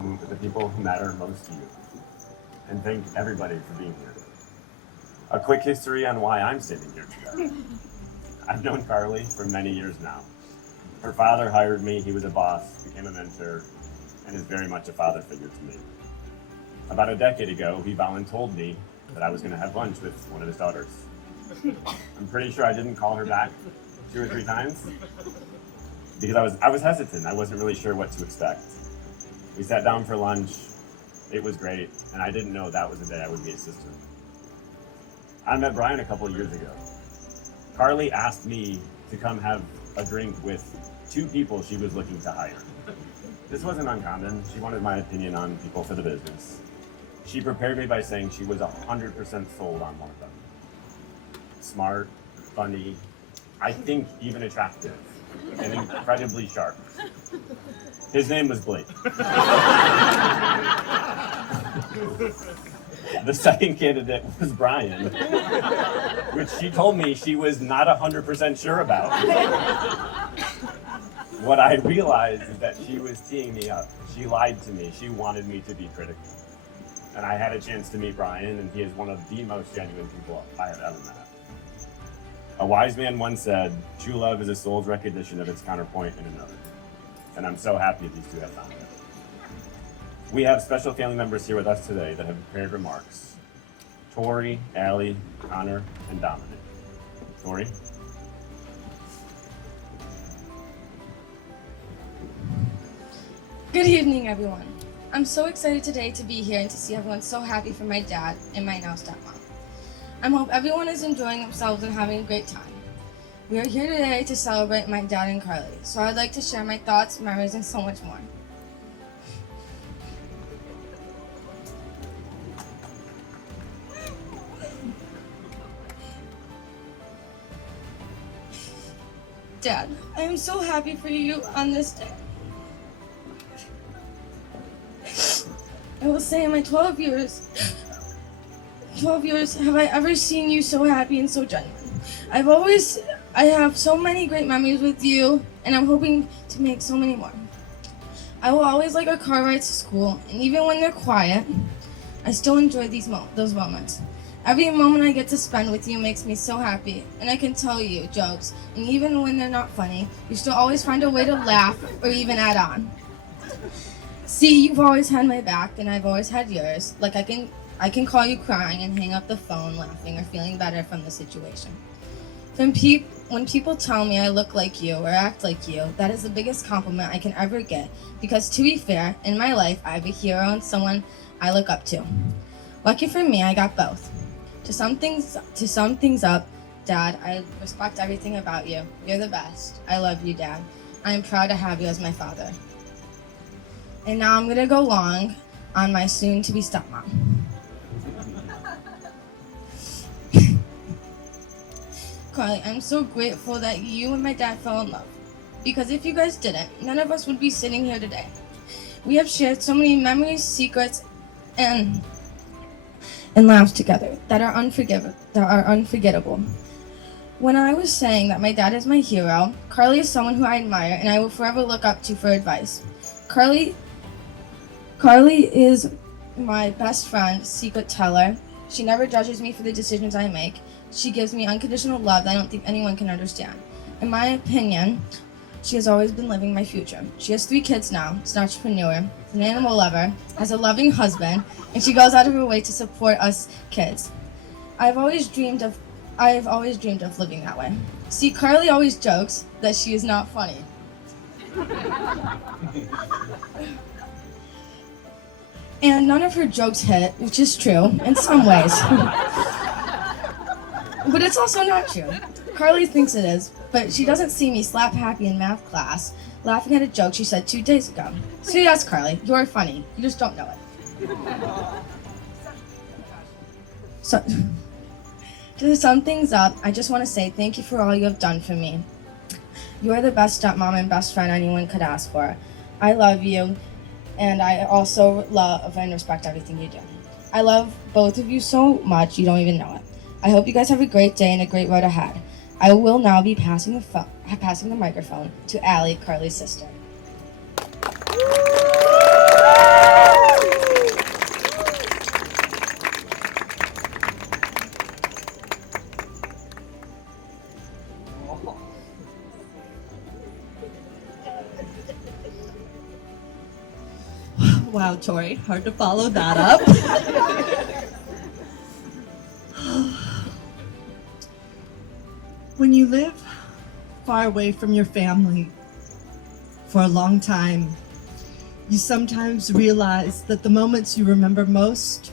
the people who matter most to you, and thank everybody for being here. A quick history on why I'm standing here today. I've known Carly for many years now. Her father hired me, he was a boss, became a mentor, and is very much a father figure to me. About a decade ago, he voluntold me that I was going to have lunch with one of his daughters. I'm pretty sure I didn't call her back 2 or 3 times because I was hesitant. I wasn't really sure what to expect. We sat down for lunch. It was great, and I didn't know that was the day I would be his sister. I met Brian a couple years ago. Carly asked me to come have a drink with 2 people she was looking to hire. This wasn't uncommon. She wanted my opinion on people for the business. She prepared me by saying she was 100% sold on one of them. Smart, funny, I think even attractive, and incredibly sharp. His name was Blake. The second candidate was Brian, which she told me she was not 100% sure about. What I realized is that she was teeing me up. She lied to me. She wanted me to be critical. And I had a chance to meet Brian, and he is one of the most genuine people I have ever met. A wise man once said, true love is a soul's recognition of its counterpoint in another. And I'm so happy these 2 have found it. We have special family members here with us today that have prepared remarks. Tori, Allie, Connor, and Dominic. Tori? Good evening, everyone. I'm so excited today to be here and to see everyone so happy for my dad and my now stepmom. I hope everyone is enjoying themselves and having a great time. We are here today to celebrate my dad and Carly, so I'd like to share my thoughts, memories, and so much more. Dad, I am so happy for you on this day. I will say in my 12 years have I ever seen you so happy and so genuine. I have so many great memories with you, and I'm hoping to make so many more. I will always like our car rides to school, and even when they're quiet, I still enjoy those moments. Every moment I get to spend with you makes me so happy, and I can tell you jokes, and even when they're not funny, you still always find a way to laugh or even add on. See, you've always had my back, and I've always had yours. Like I can call you crying and hang up the phone laughing or feeling better from the situation. When people tell me I look like you or act like you, that is the biggest compliment I can ever get, because to be fair, in my life I have a hero and someone I look up to. Lucky for me, I got both. To sum things up, Dad, I respect everything about you. You're the best. I love you, Dad. I am proud to have you as my father. And now I'm going to go long on my soon-to-be stepmom. Carly, I'm so grateful that you and my dad fell in love. Because if you guys didn't, none of us would be sitting here today. We have shared so many memories, secrets, and laughs together that are unforgettable. When I was saying that my dad is my hero, Carly is someone who I admire and I will forever look up to for advice. Carly is my best friend, secret teller. She never judges me for the decisions I make. She gives me unconditional love that I don't think anyone can understand. In my opinion, she has always been living my future. She has 3 kids now, is an entrepreneur, is an animal lover, has a loving husband, and she goes out of her way to support us kids. I've always dreamed of living that way. See, Carly always jokes that she is not funny. And none of her jokes hit, which is true in some ways. But it's also not true. Carly thinks it is, but she doesn't see me slap happy in math class, laughing at a joke she said 2 days ago. So yes, Carly, you are funny. You just don't know it. So, to sum things up, I just want to say thank you for all you have done for me. You are the best stepmom and best friend anyone could ask for. I love you, and I also love and respect everything you do. I love both of you so much, you don't even know it. I hope you guys have a great day and a great road ahead. I will now be passing the microphone to Allie, Carly's sister. Wow, Tori, hard to follow that up. When you live far away from your family for a long time, you sometimes realize that the moments you remember most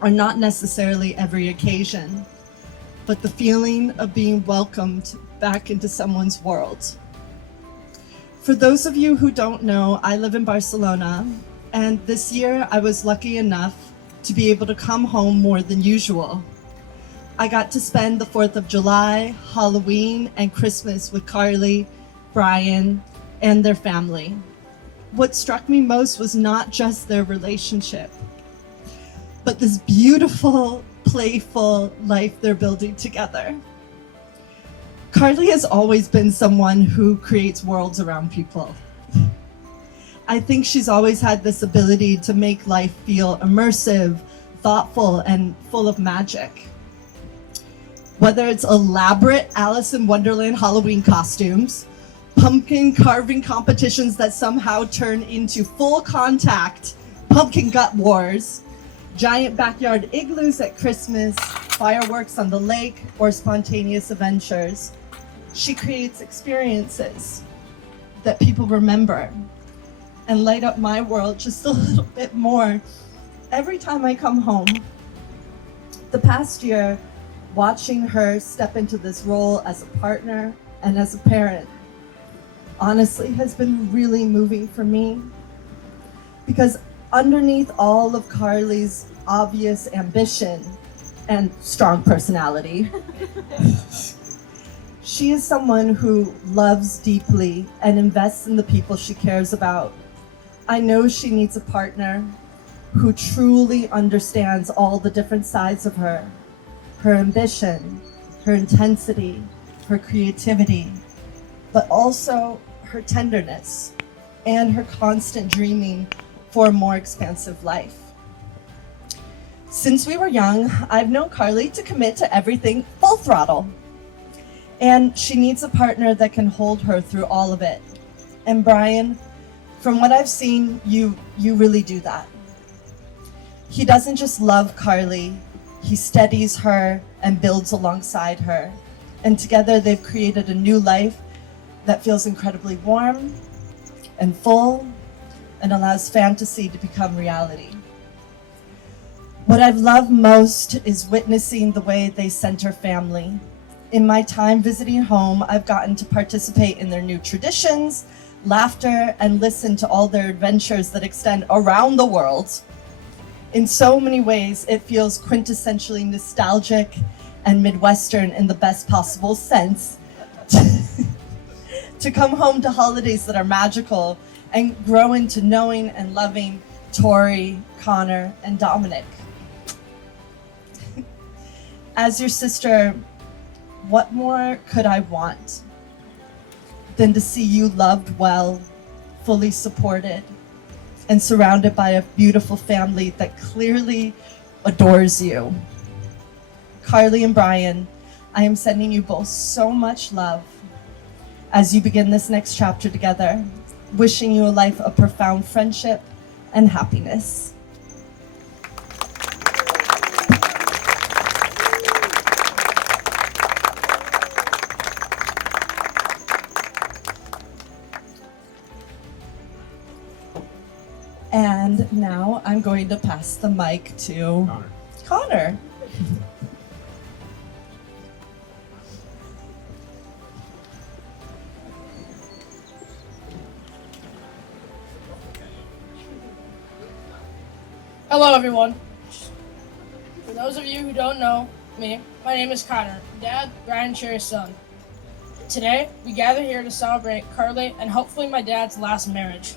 are not necessarily every occasion, but the feeling of being welcomed back into someone's world. For those of you who don't know, I live in Barcelona, and this year I was lucky enough to be able to come home more than usual. I got to spend the 4th of July, Halloween, and Christmas with Carly, Brian, and their family. What struck me most was not just their relationship, but this beautiful, playful life they're building together. Carly has always been someone who creates worlds around people. I think she's always had this ability to make life feel immersive, thoughtful, and full of magic. Whether it's elaborate Alice in Wonderland Halloween costumes, pumpkin carving competitions that somehow turn into full contact pumpkin gut wars, giant backyard igloos at Christmas, fireworks on the lake, or spontaneous adventures, she creates experiences that people remember and light up my world just a little bit more every time I come home. The past year, watching her step into this role as a partner and as a parent honestly has been really moving for me, because underneath all of Carly's obvious ambition and strong personality, she is someone who loves deeply and invests in the people she cares about. I know she needs a partner who truly understands all the different sides of her ambition, her intensity, her creativity, but also her tenderness and her constant dreaming for a more expansive life. Since we were young, I've known Carly to commit to everything full throttle, and she needs a partner that can hold her through all of it. And Brian, from what I've seen, you really do that. He doesn't just love Carly, he steadies her and builds alongside her. And together they've created a new life that feels incredibly warm and full and allows fantasy to become reality. What I've loved most is witnessing the way they center family. In my time visiting home, I've gotten to participate in their new traditions, laughter, and listen to all their adventures that extend around the world. In so many ways, it feels quintessentially nostalgic and Midwestern in the best possible sense to come home to holidays that are magical and grow into knowing and loving Tori, Connor, and Dominic. As your sister, what more could I want than to see you loved well, fully supported, and surrounded by a beautiful family that clearly adores you. Carly and Brian, I am sending you both so much love as you begin this next chapter together, wishing you a life of profound friendship and happiness. And now I'm going to pass the mic to Connor. Hello, everyone. For those of you who don't know me, my name is Connor, Dad, Brian, and Sherry's son. Today, we gather here to celebrate Carly and hopefully my dad's last marriage.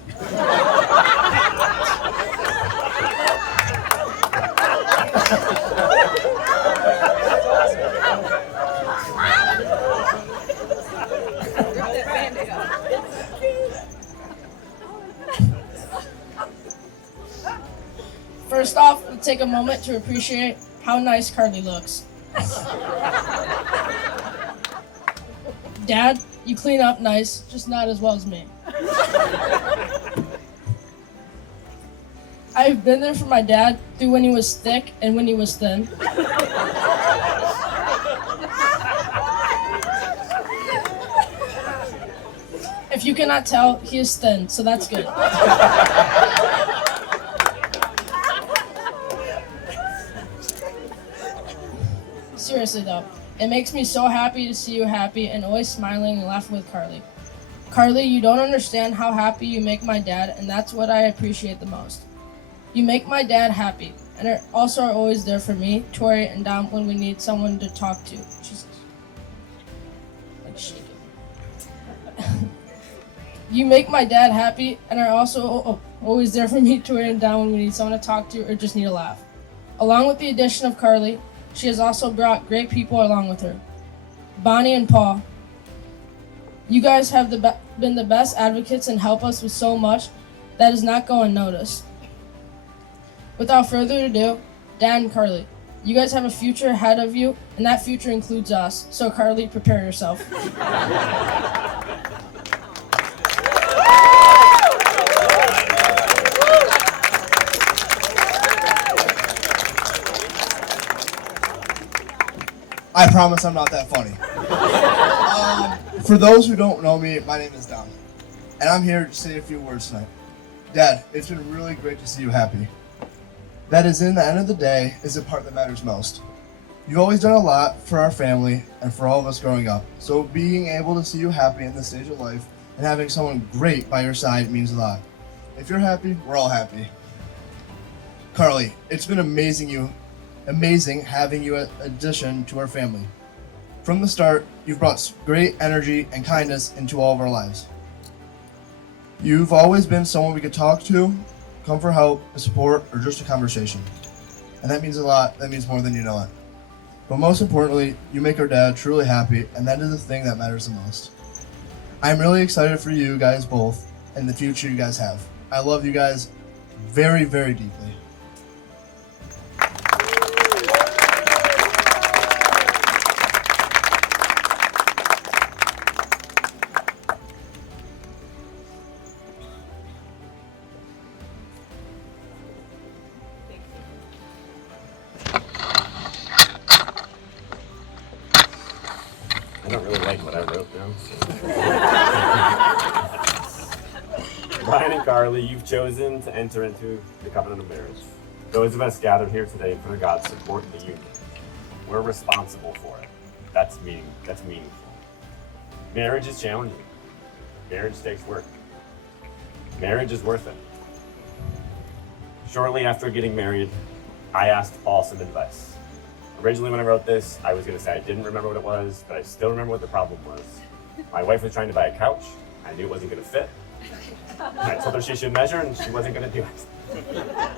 First off, let's take a moment to appreciate how nice Carly looks. Dad, you clean up nice, just not as well as me. I've been there for my dad through when he was thick and when he was thin. If you cannot tell, he is thin, so that's good. Seriously though, it makes me so happy to see you happy and always smiling and laughing with Carly. Carly, you don't understand how happy you make my dad, and that's what I appreciate the most. You make my dad happy, and also are always there for me, Tori, and Dom when we need someone to talk to. Jesus. Like shaking. You make my dad happy, and are also always there for me, Tori, and Dom when we need someone to talk to or just need a laugh. Along with the addition of Carly, she has also brought great people along with her. Bonnie and Paul. You guys have been the best advocates and help us with so much that is not going unnoticed. Without further ado, Dan and Carly, you guys have a future ahead of you, and that future includes us. So Carly, prepare yourself. I promise I'm not that funny. For those who don't know me, my name is Dom, and I'm here to say a few words tonight. Dad, it's been really great to see you happy. That is, in the end of the day, is the part that matters most. You've always done a lot for our family and for all of us growing up, so being able to see you happy in this stage of life and having someone great by your side means a lot. If you're happy, we're all happy. Carly, it's been amazing having you as addition to our family. From the start, you've brought great energy and kindness into all of our lives. You've always been someone we could talk to, come for help, support, or just a conversation. And that means a lot. That means more than you know it. But most importantly, you make our dad truly happy, and that is the thing that matters the most. I'm really excited for you guys both and the future you guys have. I love you guys very, very deeply. I don't really like what I wrote down. Brian and Carly, you've chosen to enter into the covenant of marriage. Those of us gathered here today in front of God support the union. We're responsible for it. That's meaningful. Marriage is challenging. Marriage takes work. Marriage is worth it. Shortly after getting married, I asked Paul some advice. Originally, when I wrote this, I was going to say I didn't remember what it was, but I still remember what the problem was. My wife was trying to buy a couch. I knew it wasn't going to fit. I told her she should measure, and she wasn't going to do it.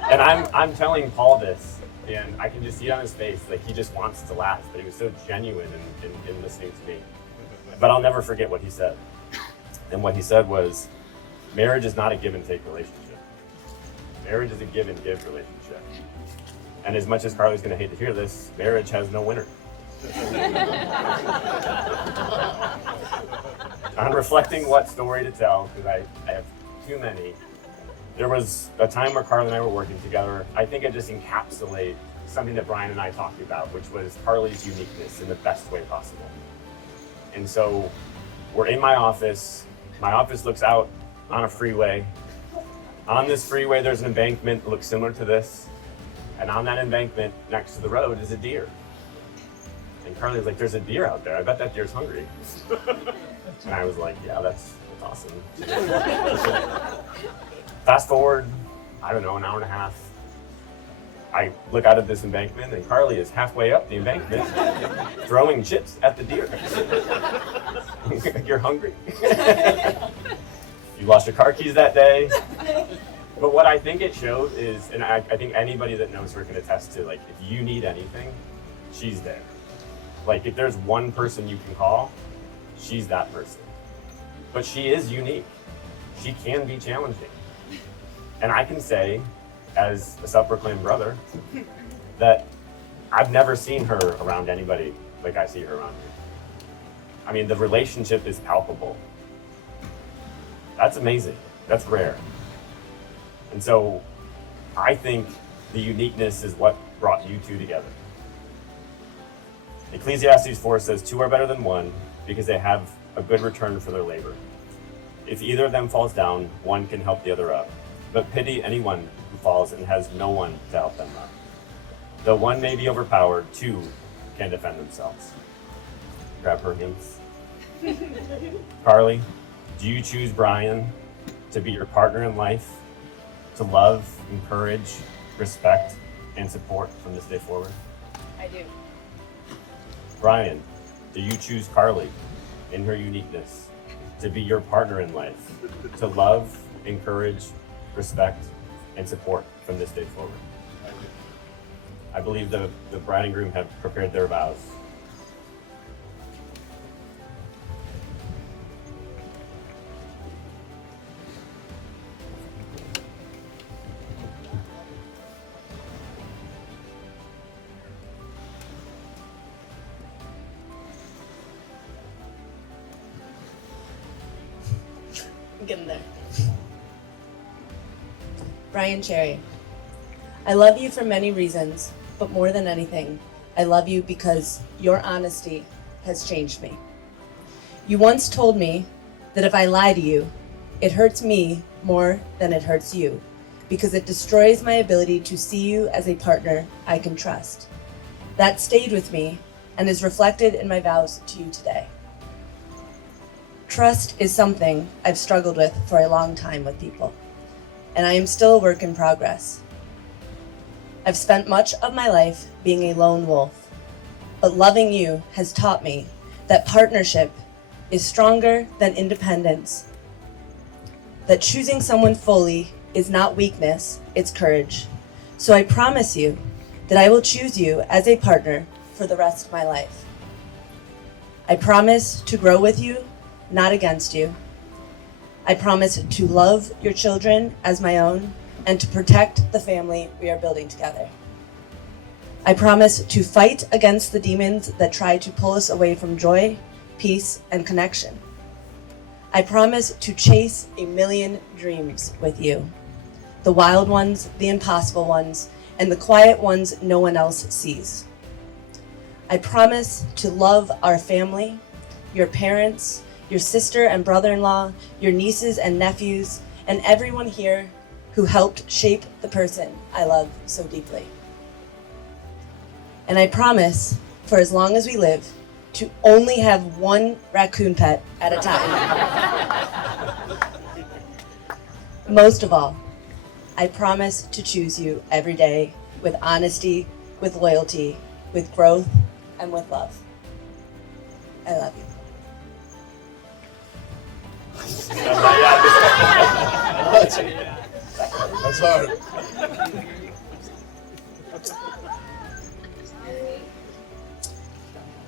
And I'm telling Paul this, and I can just see it on his face, like he just wants to laugh, but he was so genuine in listening to me. But I'll never forget what he said. And what he said was, marriage is not a give and take relationship. Marriage is a give and give relationship. And as much as Carly's going to hate to hear this, marriage has no winner. I'm reflecting what story to tell, because I have too many. There was a time where Carly and I were working together. I think it just encapsulates something that Brian and I talked about, which was Carly's uniqueness in the best way possible. And so we're in my office. My office looks out on a freeway. On this freeway, there's an embankment that looks similar to this. And on that embankment next to the road is a deer. And Carly's like, there's a deer out there. I bet that deer's hungry. And I was like, yeah, that's awesome. Fast forward, I don't know, an hour and a half. I look out at this embankment and Carly is halfway up the embankment throwing chips at the deer. You're hungry. You lost your car keys that day. But what I think it shows is, and I think anybody that knows her can attest to, like, if you need anything, she's there. Like, if there's one person you can call, she's that person. But she is unique. She can be challenging. And I can say, as a self-proclaimed brother, that I've never seen her around anybody like I see her around me. I mean, the relationship is palpable. That's amazing. That's rare. And so I think the uniqueness is what brought you two together. Ecclesiastes 4 says, "Two are better than one because they have a good return for their labor. If either of them falls down, one can help the other up. But pity anyone who falls and has no one to help them up. Though one may be overpowered, two can defend themselves." Grab her hints. Carly, do you choose Brian to be your partner in life, to love, encourage, respect, and support from this day forward? I do. Brian, do you choose Carly in her uniqueness to be your partner in life, to love, encourage, respect, and support from this day forward? I believe the bride and groom have prepared their vows. I'm getting there. Brian Cherry, I love you for many reasons, but more than anything, I love you because your honesty has changed me. You once told me that if I lie to you, it hurts me more than it hurts you, because it destroys my ability to see you as a partner I can trust. That stayed with me and is reflected in my vows to you today. Trust is something I've struggled with for a long time with people, and I am still a work in progress. I've spent much of my life being a lone wolf, but loving you has taught me that partnership is stronger than independence, that choosing someone fully is not weakness, it's courage. So I promise you that I will choose you as a partner for the rest of my life. I promise to grow with you, not against you. I promise to love your children as my own and to protect the family we are building together. I promise to fight against the demons that try to pull us away from joy, peace, and connection. I promise to chase a million dreams with you. The wild ones, the impossible ones, and the quiet ones no one else sees. I promise to love our family, your parents, your sister and brother-in-law, your nieces and nephews, and everyone here who helped shape the person I love so deeply. And I promise, for as long as we live, to only have one raccoon pet at a time. Most of all, I promise to choose you every day with honesty, with loyalty, with growth, and with love. I love you. That's hard.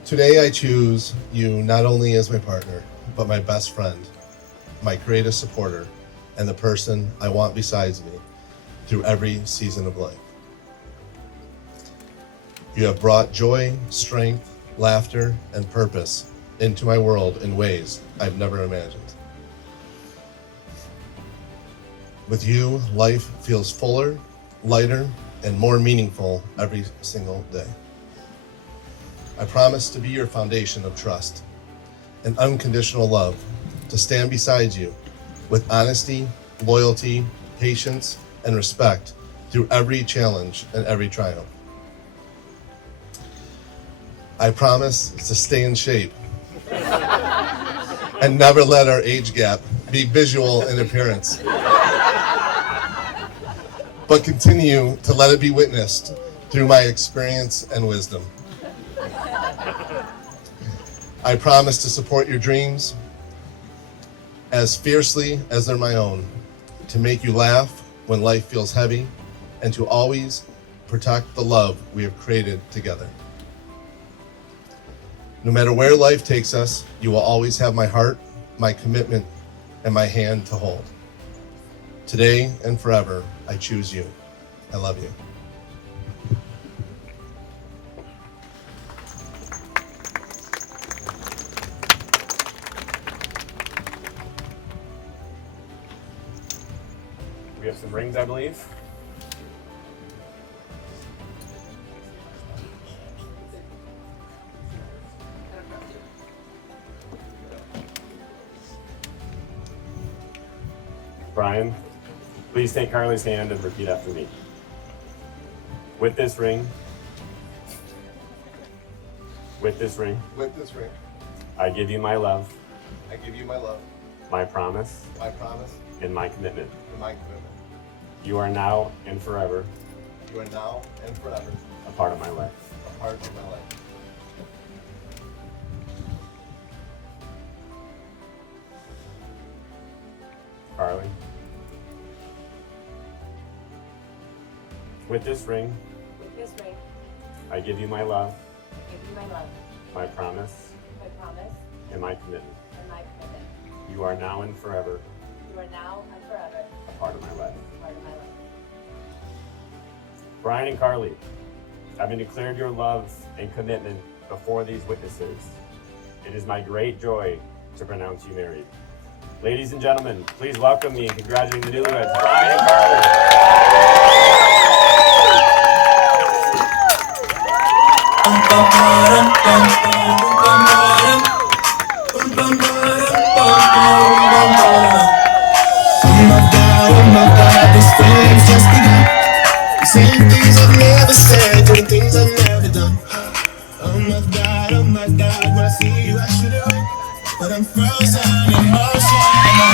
Today I choose you not only as my partner, but my best friend, my greatest supporter, and the person I want besides me through every season of life. You have brought joy, strength, laughter, and purpose into my world in ways I've never imagined. With you, life feels fuller, lighter, and more meaningful every single day. I promise to be your foundation of trust and unconditional love, to stand beside you with honesty, loyalty, patience, and respect through every challenge and every triumph. I promise to stay in shape and never let our age gap be visual in appearance, but continue to let it be witnessed through my experience and wisdom. I promise to support your dreams as fiercely as they're my own, to make you laugh when life feels heavy, and to always protect the love we have created together. No matter where life takes us, you will always have my heart, my commitment, and my hand to hold. Today and forever, I choose you. I love you. We have some rings, I believe. Brian, please take Carly's hand and repeat after me. With this ring, With this ring, I give you my love, I give you my love, my promise, my promise, and my commitment. and my commitment. You are now and forever You are now and forever a part of my life. a part of my life. Carly, with this ring, With this ring, I give you my love, I give you my love, my promise, my promise, and my commitment. and my commitment. You are now and forever You are now and forever a part of my life. a part of my life. Brian and Carly, having declared your love and commitment before these witnesses, it is my great joy to pronounce you married. Ladies and gentlemen, please welcome me and congratulating the newlyweds, Brian and Carly. Oh my God, this feeling's just begun. Saying things I've never said, doing things I've never done. Oh my God, when I see you, I should have. But I'm frozen in motion.